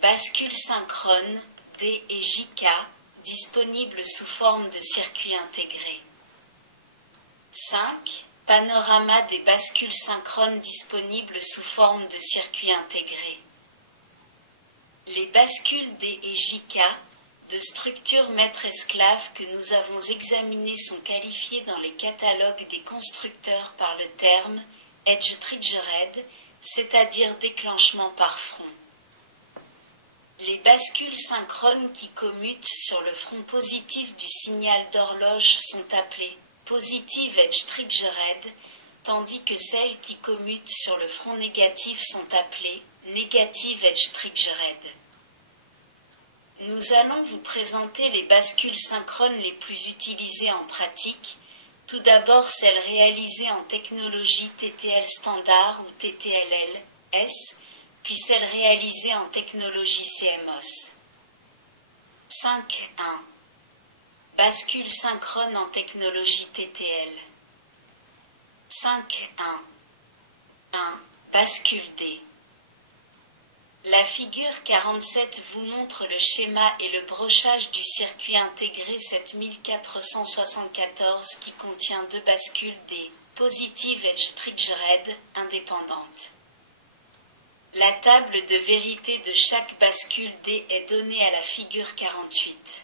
Bascule synchrone, D et JK, disponibles sous forme de circuit intégré. 5. Panorama des bascules synchrones disponibles sous forme de circuit intégré. Les bascules D et JK, de structure maître-esclave que nous avons examinées sont qualifiées dans les catalogues des constructeurs par le terme Edge Triggered, c'est-à-dire déclenchement par front. Les bascules synchrones qui commutent sur le front positif du signal d'horloge sont appelées Positive Edge Triggered, tandis que celles qui commutent sur le front négatif sont appelées Negative Edge Triggered. Nous allons vous présenter les bascules synchrones les plus utilisées en pratique, tout d'abord celles réalisées en technologie TTL standard ou TTLL-S, puis celles réalisées en technologie CMOS. 5.1. Bascule synchrone en technologie TTL. 5.1. 1. Bascule D. La figure 47 vous montre le schéma et le brochage du circuit intégré 7474 qui contient deux bascules D, Positive Edge Triggered, indépendantes. La table de vérité de chaque bascule D est donnée à la figure 48.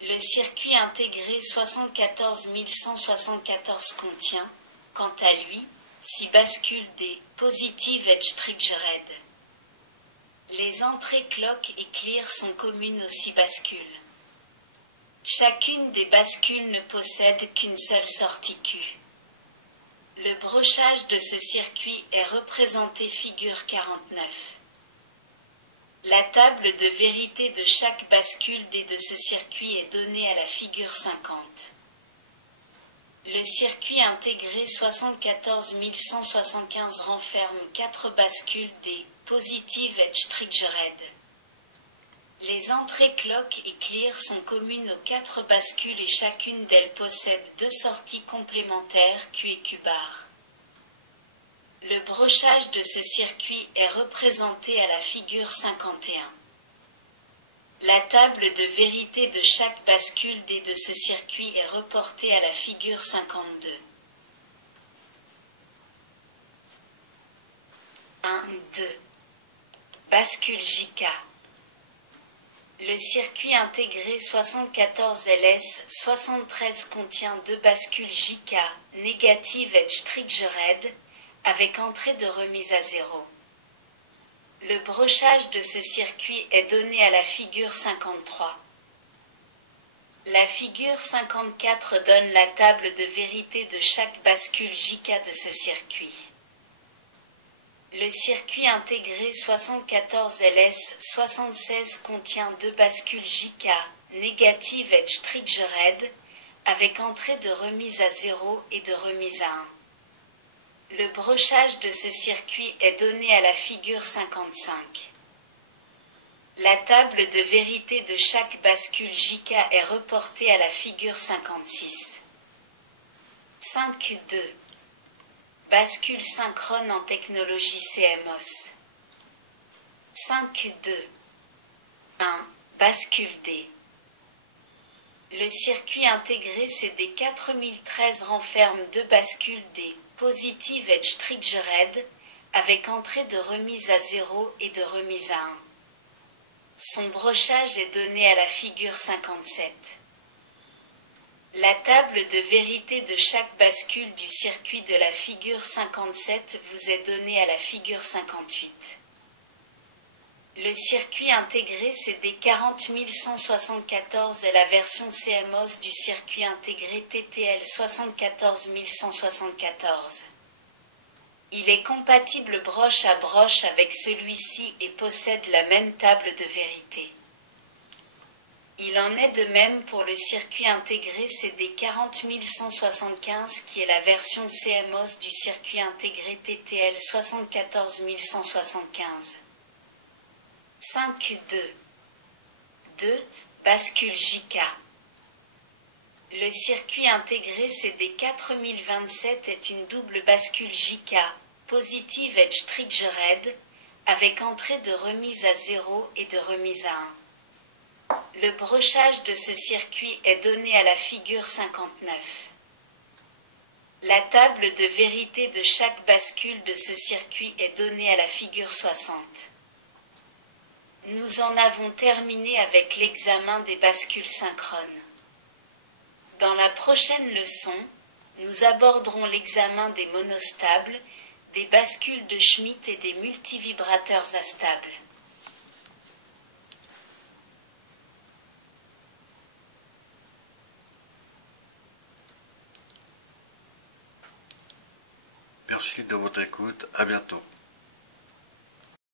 Le circuit intégré 74174 contient, quant à lui, 6 bascules D, Positive Edge Triggered. Les entrées clock et clear sont communes aux 6 bascules. Chacune des bascules ne possède qu'une seule sortie Q. Le brochage de ce circuit est représenté figure 49. La table de vérité de chaque bascule D de ce circuit est donnée à la figure 50. Le circuit intégré 74175 renferme 4 bascules D, Positive Edge Triggered. Les entrées clock et clear sont communes aux 4 bascules et chacune d'elles possède 2 sorties complémentaires Q et Q bar. Le brochage de ce circuit est représenté à la figure 51. La table de vérité de chaque bascule D de ce circuit est reportée à la figure 52. 1, 2. Bascule JK. Le circuit intégré 74LS73 contient 2 bascules JK, Negative Edge Triggered, avec entrée de remise à 0. Le brochage de ce circuit est donné à la figure 53. La figure 54 donne la table de vérité de chaque bascule JK de ce circuit. Le circuit intégré 74LS76 contient 2 bascules JK, Negative Edge Triggered, avec entrée de remise à 0 et de remise à 1. Le brochage de ce circuit est donné à la figure 55. La table de vérité de chaque bascule JK est reportée à la figure 56. 5.2. Bascule synchrone en technologie CMOS. 5.2. 1. Bascule D. Le circuit intégré CD 4013 renferme 2 bascules D, Positive Edge Triggered, avec entrée de remise à 0 et de remise à 1. Son brochage est donné à la figure 57. La table de vérité de chaque bascule du circuit de la figure 57 vous est donnée à la figure 58. Le circuit intégré CD 40174 est la version CMOS du circuit intégré TTL 74174. Il est compatible broche à broche avec celui-ci et possède la même table de vérité. Il en est de même pour le circuit intégré CD 40175 qui est la version CMOS du circuit intégré TTL 74175. 5.2. 2. Bascule JK. Le circuit intégré CD 4027 est une double bascule JK, Positive Edge Triggered, avec entrée de remise à 0 et de remise à 1. Le brochage de ce circuit est donné à la figure 59. La table de vérité de chaque bascule de ce circuit est donnée à la figure 60. Nous en avons terminé avec l'examen des bascules synchrones. Dans la prochaine leçon, nous aborderons l'examen des monostables, des bascules de Schmitt et des multivibrateurs astables. Merci de votre écoute, à bientôt.